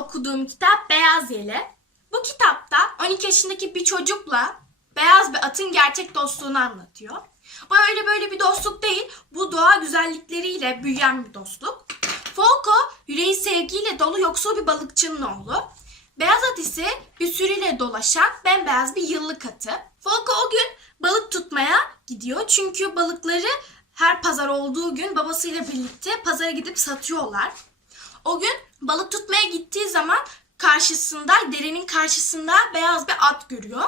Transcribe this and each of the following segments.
okuduğum kitap Beyaz Yele. Bu kitapta 12 yaşındaki bir çocukla beyaz bir atın gerçek dostluğunu anlatıyor. Bu öyle böyle bir dostluk değil, bu doğa güzellikleriyle büyüyen bir dostluk. Folko, yüreği sevgiyle dolu yoksul bir balıkçının oğlu. Beyaz at ise bir sürüyle dolaşan bembeyaz bir yıllık atı. Folko o gün balık tutmaya gidiyor çünkü balıkları her pazar olduğu gün babasıyla birlikte pazara gidip satıyorlar. O gün balık tutmaya gittiği zaman karşısında, derenin karşısında beyaz bir at görüyor.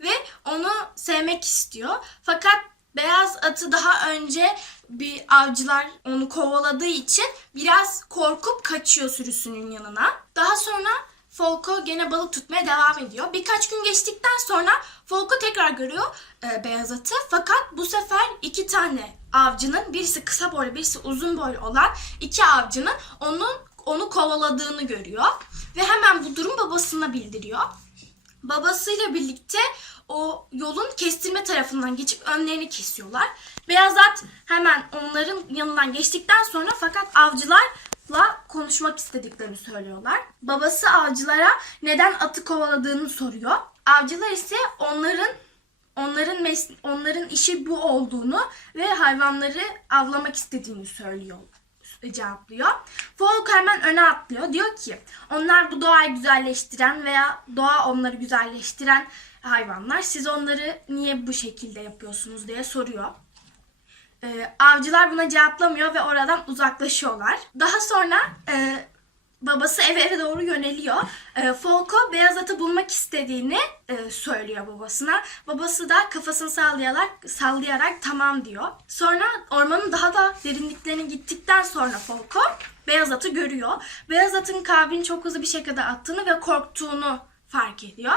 Ve onu sevmek istiyor. Fakat beyaz atı daha önce bir avcılar onu kovaladığı için biraz korkup kaçıyor sürüsünün yanına. Daha sonra Folko gene balık tutmaya devam ediyor. Birkaç gün geçtikten sonra Folko tekrar görüyor e, beyaz atı. Fakat bu sefer iki tane avcının birisi kısa boylu birisi uzun boylu olan iki avcının onun onu kovaladığını görüyor. Ve hemen bu durum babasına bildiriyor. Babasıyla birlikte o yolun kestirme tarafından geçip önlerini kesiyorlar. Beyaz at hemen onların yanından geçtikten sonra fakat avcılarla konuşmak istediklerini söylüyorlar. Babası avcılara neden atı kovaladığını soruyor. Avcılar ise onların onların mes- onların işi bu olduğunu ve hayvanları avlamak istediğini söylüyor cevaplıyor. Folk hemen öne atlıyor. Diyor ki onlar bu doğayı güzelleştiren veya doğa onları güzelleştiren hayvanlar. Siz onları niye bu şekilde yapıyorsunuz diye soruyor. Ee, avcılar buna cevaplamıyor ve oradan uzaklaşıyorlar. Daha sonra e, babası eve eve doğru yöneliyor. E, Folko beyaz atı bulmak istediğini e, söylüyor babasına. Babası da kafasını sallayarak, sallayarak tamam diyor. Sonra ormanın daha da derinliklerine gittikten sonra Folko beyaz atı görüyor. Beyaz atın kalbini çok hızlı bir şekilde attığını ve korktuğunu fark ediyor.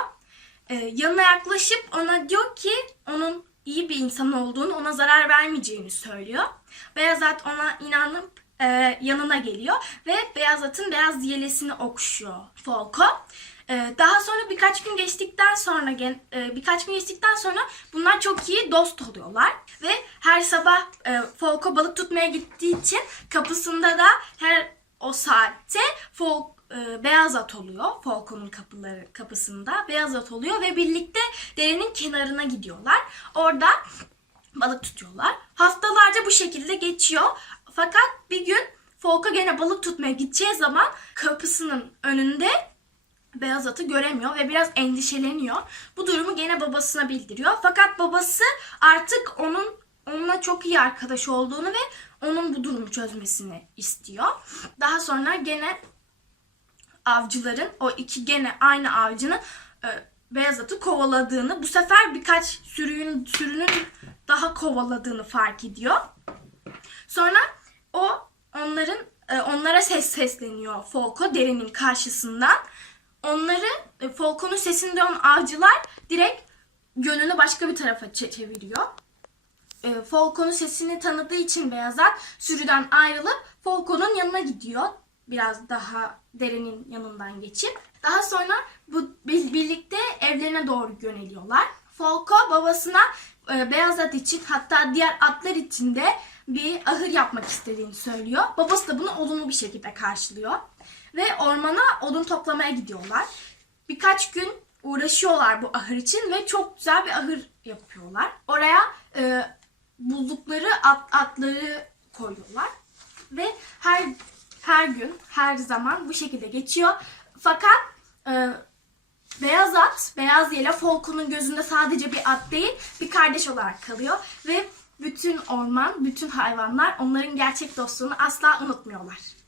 E, yanına yaklaşıp ona diyor ki onun iyi bir insan olduğunu, ona zarar vermeyeceğini söylüyor. Beyaz at ona inanıp e, yanına geliyor ve beyaz atın beyaz yelesini okşuyor Folko. E, daha sonra birkaç gün geçtikten sonra e, birkaç gün geçtikten sonra bunlar çok iyi dost oluyorlar ve her sabah e, Folko balık tutmaya gittiği için kapısında da her o saatte Folk e, beyaz at oluyor. Folko'nun kapıları kapısında beyaz at oluyor ve birlikte derenin kenarına gidiyorlar. Orada balık tutuyorlar. Haftalarca bu şekilde geçiyor. Fakat bir gün Folko gene balık tutmaya gideceği zaman kapısının önünde beyaz atı göremiyor ve biraz endişeleniyor. Bu durumu gene babasına bildiriyor. Fakat babası artık onun onunla çok iyi arkadaş olduğunu ve onun bu durumu çözmesini istiyor. Daha sonra gene avcıların o iki gene aynı avcının e, beyaz atı kovaladığını, bu sefer birkaç sürünün sürünün daha kovaladığını fark ediyor. Sonra onların e, onlara ses sesleniyor Folko derinin karşısından. Onları e, Folko'nun sesini duyan avcılar direkt yönünü başka bir tarafa çe- çeviriyor. E, Folko'nun sesini tanıdığı için beyaz at sürüden ayrılıp Folko'nun yanına gidiyor. Biraz daha derenin yanından geçip. Daha sonra bu bir- birlikte evlerine doğru yöneliyorlar. Folko babasına e, beyaz at için hatta diğer atlar için de bir ahır yapmak istediğini söylüyor. Babası da bunu olumlu bir şekilde karşılıyor. Ve ormana odun toplamaya gidiyorlar. Birkaç gün uğraşıyorlar bu ahır için ve çok güzel bir ahır yapıyorlar. Oraya e, buldukları at, atları koyuyorlar. Ve her her gün, her zaman bu şekilde geçiyor. Fakat e, Beyaz at, beyaz yele Folko'nun gözünde sadece bir at değil, bir kardeş olarak kalıyor. Ve bütün orman, bütün hayvanlar onların gerçek dostluğunu asla unutmuyorlar.